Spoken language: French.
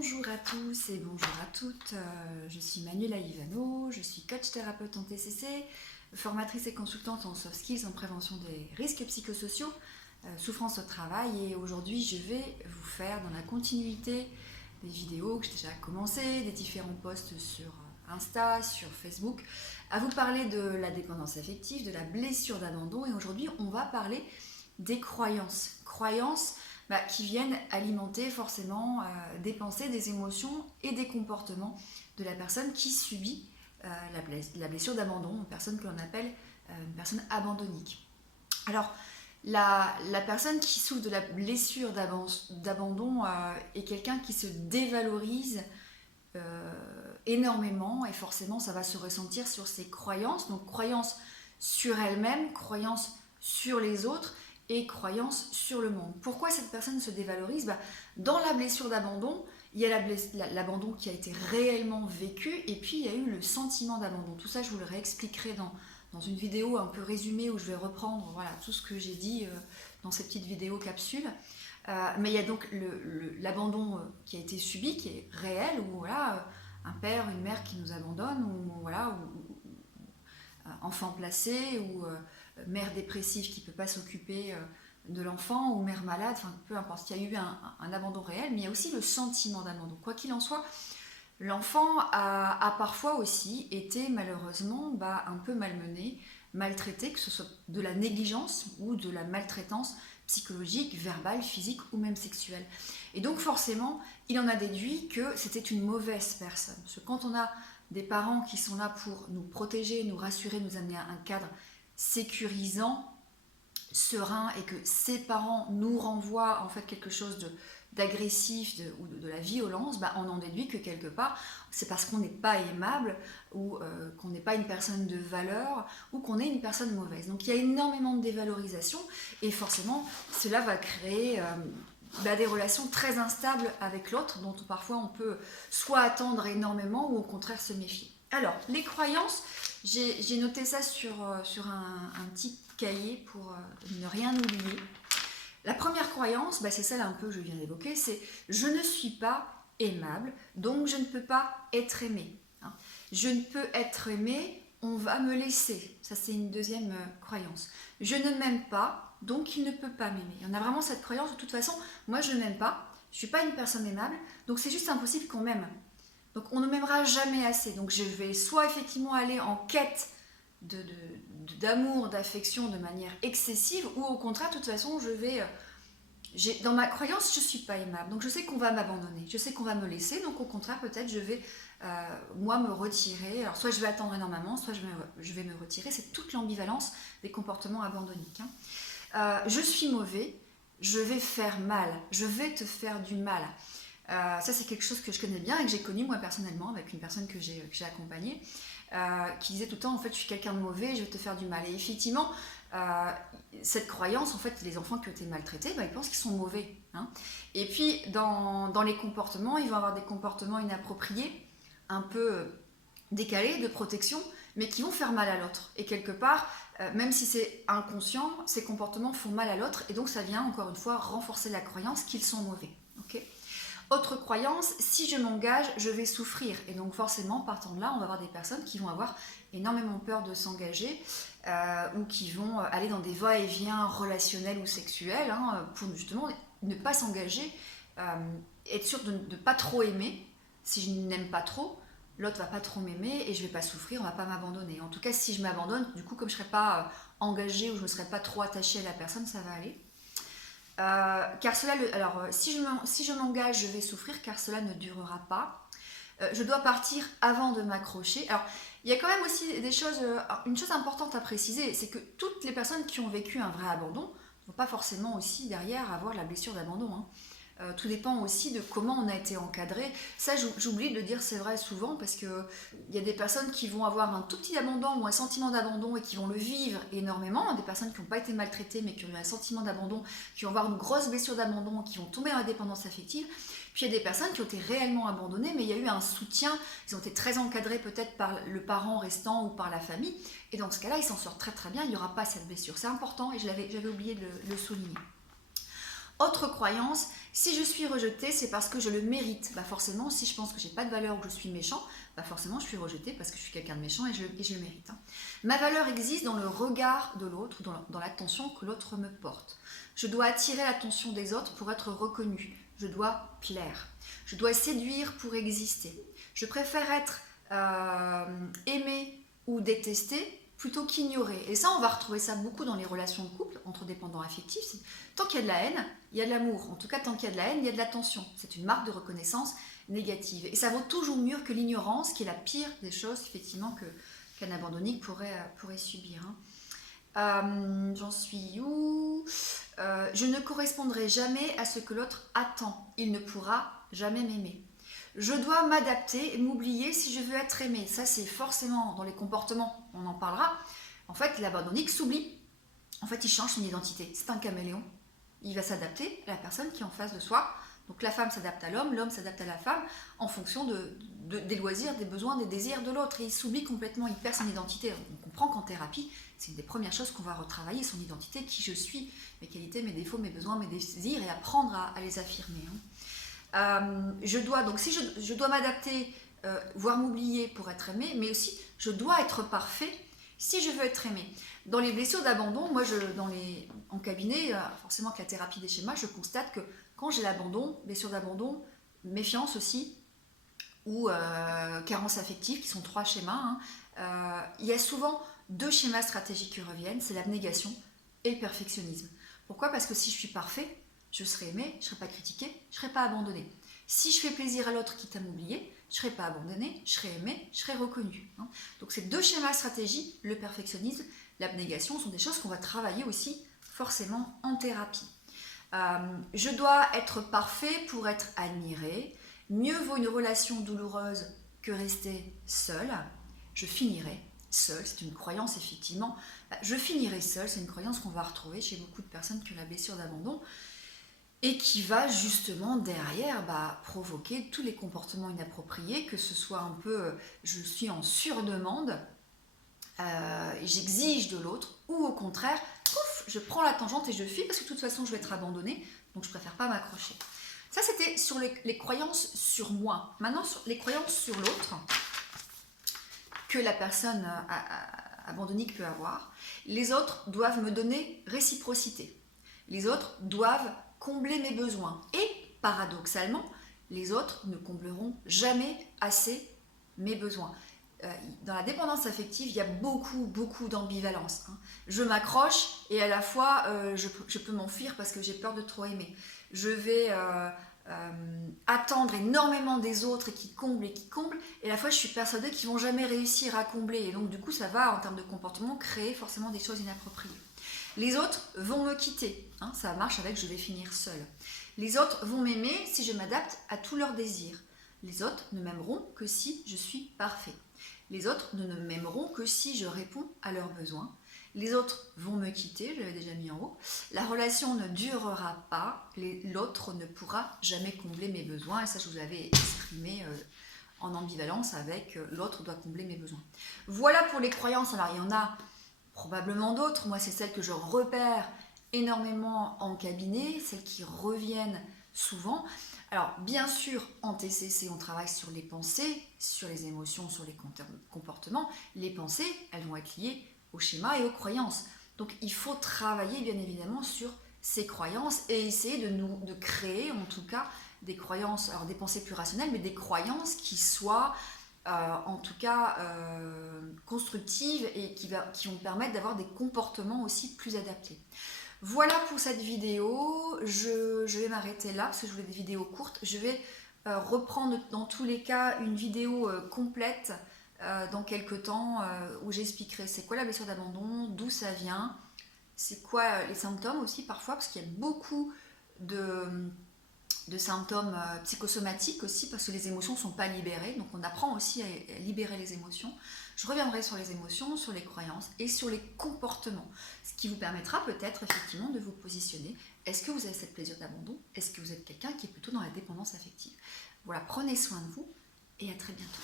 Bonjour à tous et bonjour à toutes, je suis Manuela Ivano, je suis coach thérapeute en TCC, formatrice et consultante en soft skills en prévention des risques psychosociaux, souffrance au travail, et aujourd'hui je vais vous faire dans la continuité des vidéos que j'ai déjà commencé, des différents posts sur Insta, sur Facebook, à vous parler de la dépendance affective, de la blessure d'abandon, et aujourd'hui on va parler des croyances qui viennent alimenter forcément des pensées, des émotions et des comportements de la personne qui subit la blessure d'abandon, une personne que l'on appelle une personne abandonnique. Alors, la personne qui souffre de la blessure d'abandon est quelqu'un qui se dévalorise énormément, et forcément ça va se ressentir sur ses croyances, donc croyances sur elle-même, croyances sur les autres, et croyances sur le monde. Pourquoi cette personne se dévalorise ? Dans la blessure d'abandon, il y a l'abandon qui a été réellement vécu, et puis il y a eu le sentiment d'abandon. Tout ça, je vous le réexpliquerai dans une vidéo un peu résumée où je vais reprendre tout ce que j'ai dit dans ces petites vidéos capsules. Mais il y a donc l'abandon qui a été subi, qui est réel, où un père, une mère qui nous abandonne, ou enfant placé, ou mère dépressive qui ne peut pas s'occuper de l'enfant, ou mère malade, enfin peu importe, il y a eu un abandon réel, mais il y a aussi le sentiment d'abandon. Quoi qu'il en soit, l'enfant a parfois aussi été malheureusement un peu malmené, maltraité, que ce soit de la négligence ou de la maltraitance psychologique, verbale, physique ou même sexuelle. Et donc forcément, il en a déduit que c'était une mauvaise personne. Parce que quand on a des parents qui sont là pour nous protéger, nous rassurer, nous amener à un cadre sécurisant, serein, et que ces parents nous renvoient en fait quelque chose d'agressif ou de la violence, on en déduit que quelque part c'est parce qu'on n'est pas aimable, ou qu'on n'est pas une personne de valeur, ou qu'on est une personne mauvaise. Donc il y a énormément de dévalorisation, et forcément cela va créer des relations très instables avec l'autre, dont parfois on peut soit attendre énormément, ou au contraire se méfier. Alors, les croyances, j'ai noté ça sur un petit cahier pour ne rien oublier. La première croyance, c'est celle un peu que je viens d'évoquer, c'est « je ne suis pas aimable, donc je ne peux pas être aimé ». Je ne peux être aimé, on va me laisser. Ça, c'est une deuxième croyance. Je ne m'aime pas, donc il ne peut pas m'aimer. On a vraiment cette croyance, de toute façon, moi je ne m'aime pas, je ne suis pas une personne aimable, donc c'est juste impossible qu'on m'aime. Donc on ne m'aimera jamais assez. Donc je vais soit effectivement aller en quête d'amour, d'affection de manière excessive, ou au contraire, de toute façon, dans ma croyance, je ne suis pas aimable. Donc je sais qu'on va m'abandonner, je sais qu'on va me laisser, donc au contraire, peut-être je vais moi me retirer. Alors soit je vais attendre énormément, soit je vais me retirer. C'est toute l'ambivalence des comportements abandonniques. Je suis mauvais, je vais faire mal, je vais te faire du mal. Ça, c'est quelque chose que je connais bien et que j'ai connu moi personnellement avec une personne que j'ai accompagnée, qui disait tout le temps, en fait, je suis quelqu'un de mauvais, je vais te faire du mal. Et effectivement, cette croyance, en fait, les enfants qui ont été maltraités, ils pensent qu'ils sont mauvais. Et puis, dans les comportements, ils vont avoir des comportements inappropriés, un peu décalés, de protection, mais qui vont faire mal à l'autre. Et quelque part, même si c'est inconscient, ces comportements font mal à l'autre, et donc ça vient, encore une fois, renforcer la croyance qu'ils sont mauvais. Okay ? Autre croyance, si je m'engage, je vais souffrir. Et donc forcément, partant de là, on va avoir des personnes qui vont avoir énormément peur de s'engager, ou qui vont aller dans des va-et-vient relationnels ou sexuels, pour justement ne pas s'engager, être sûr de ne pas trop aimer. Si je n'aime pas trop, l'autre va pas trop m'aimer et je vais pas souffrir, on va pas m'abandonner. En tout cas, si je m'abandonne, du coup, comme je serai pas engagée, ou je ne serai pas trop attachée à la personne, ça va aller. Car cela, si je m'engage, je vais souffrir, car cela ne durera pas. Je dois partir avant de m'accrocher. Alors, il y a quand même aussi une chose importante à préciser, c'est que toutes les personnes qui ont vécu un vrai abandon ne vont pas forcément aussi derrière avoir la blessure d'abandon. Tout dépend aussi de comment on a été encadré. Ça, j'oublie de le dire, c'est vrai souvent, parce qu'il y a des personnes qui vont avoir un tout petit abandon ou un sentiment d'abandon et qui vont le vivre énormément. Des personnes qui n'ont pas été maltraitées mais qui ont eu un sentiment d'abandon, qui vont avoir une grosse blessure d'abandon, qui vont tomber dans la dépendance affective. Puis il y a des personnes qui ont été réellement abandonnées, mais il y a eu un soutien, ils ont été très encadrés peut-être par le parent restant ou par la famille. Et dans ce cas-là, ils s'en sortent très très bien, il n'y aura pas cette blessure. C'est important et j'avais oublié de le souligner. Autre croyance, si je suis rejeté, c'est parce que je le mérite. Bah forcément, si je pense que j'ai pas de valeur ou que je suis méchant, bah forcément je suis rejeté parce que je suis quelqu'un de méchant et je le mérite. Hein. Ma valeur existe dans le regard de l'autre, dans l'attention que l'autre me porte. Je dois attirer l'attention des autres pour être reconnu. Je dois plaire. Je dois séduire pour exister. Je préfère être aimé ou détesté plutôt qu'ignoré. Et ça, on va retrouver ça beaucoup dans les relations de couple entre dépendants affectifs. Tant qu'il y a de la haine, il y a de l'amour. En tout cas, tant qu'il y a de la haine, il y a de l'attention. C'est une marque de reconnaissance négative. Et ça vaut toujours mieux que l'ignorance, qui est la pire des choses, effectivement, qu'un abandonnique pourrait subir. Hein. J'en suis où Je ne correspondrai jamais à ce que l'autre attend. Il ne pourra jamais m'aimer. Je dois m'adapter et m'oublier si je veux être aimé. Ça, c'est forcément dans les comportements, on en parlera. En fait, l'abandonnique s'oublie. En fait, il change son identité. C'est un caméléon. Il va s'adapter à la personne qui est en face de soi. Donc la femme s'adapte à l'homme s'adapte à la femme en fonction des loisirs, des besoins, des désirs de l'autre. Et il s'oublie complètement, il perd son identité. On comprend qu'en thérapie, c'est une des premières choses qu'on va retravailler, son identité, qui je suis, mes qualités, mes défauts, mes besoins, mes désirs, et apprendre à les affirmer. Hein. Donc si je dois m'adapter, voire m'oublier pour être aimé, mais aussi je dois être parfait si je veux être aimé. Dans les blessures d'abandon, moi en cabinet, forcément avec la thérapie des schémas, je constate que quand j'ai l'abandon, blessure d'abandon, méfiance aussi, ou carence affective, qui sont 3 schémas, hein, il y a souvent 2 schémas stratégiques qui reviennent, c'est l'abnégation et le perfectionnisme. Pourquoi ? Parce que si je suis parfait, je serai aimé, je ne serai pas critiqué, je ne serai pas abandonné. Si je fais plaisir à l'autre quitte à m'oublier, je ne serai pas abandonné, je serai aimé, je serai reconnu. Hein. Donc ces 2 schémas stratégiques, le perfectionnisme, l'abnégation, sont des choses qu'on va travailler aussi forcément en thérapie. Je dois être parfait pour être admiré. Mieux vaut une relation douloureuse que rester seul. Je finirai seul, c'est une croyance effectivement. Je finirai seul, c'est une croyance qu'on va retrouver chez beaucoup de personnes qui ont la blessure d'abandon. Et qui va justement derrière provoquer tous les comportements inappropriés, que ce soit un peu je suis en surdemande, j'exige de l'autre, ou au contraire, pouf, je prends la tangente et je fuis parce que de toute façon je vais être abandonnée, donc je préfère pas m'accrocher. Ça c'était sur les croyances sur moi. Maintenant sur les croyances sur l'autre que la personne abandonnique peut avoir. Les autres doivent me donner réciprocité. Les autres doivent combler mes besoins. Et paradoxalement, les autres ne combleront jamais assez mes besoins. Dans la dépendance affective, il y a beaucoup d'ambivalence. Hein. Je m'accroche et à la fois, je peux m'enfuir parce que j'ai peur de trop aimer. Je vais attendre énormément des autres et qui comblent, et à la fois je suis persuadée qu'ils ne vont jamais réussir à combler. Et donc du coup, ça va, en termes de comportement, créer forcément des choses inappropriées. Les autres vont me quitter, hein, ça marche avec je vais finir seule. Les autres vont m'aimer si je m'adapte à tous leurs désirs. Les autres ne m'aimeront que si je suis parfait. Les autres ne m'aimeront que si je réponds à leurs besoins. Les autres vont me quitter, je l'avais déjà mis en haut. La relation ne durera pas, l'autre ne pourra jamais combler mes besoins. Et ça, je vous l'avais exprimé en ambivalence avec l'autre doit combler mes besoins. Voilà pour les croyances. Alors, il y en a probablement d'autres. Moi, c'est celles que je repère énormément en cabinet, celles qui reviennent souvent. Alors, bien sûr, en TCC, on travaille sur les pensées, sur les émotions, sur les comportements. Les pensées, elles vont être liées au schéma et aux croyances. Donc, il faut travailler, bien évidemment, sur ces croyances et essayer de créer, en tout cas, des croyances, alors des pensées plus rationnelles, mais des croyances qui soient en tout cas constructives et qui vont permettre d'avoir des comportements aussi plus adaptés. Voilà pour cette vidéo, je vais m'arrêter là parce que je voulais des vidéos courtes. Je vais reprendre dans tous les cas une vidéo complète dans quelques temps où j'expliquerai c'est quoi la blessure d'abandon, d'où ça vient, c'est quoi les symptômes aussi parfois, parce qu'il y a beaucoup de symptômes psychosomatiques aussi, parce que les émotions ne sont pas libérées, donc on apprend aussi à libérer les émotions. Je reviendrai sur les émotions, sur les croyances et sur les comportements, ce qui vous permettra peut-être effectivement de vous positionner. Est-ce que vous avez cette blessure d'abandon? Est-ce que vous êtes quelqu'un qui est plutôt dans la dépendance affective? Voilà, prenez soin de vous et à très bientôt.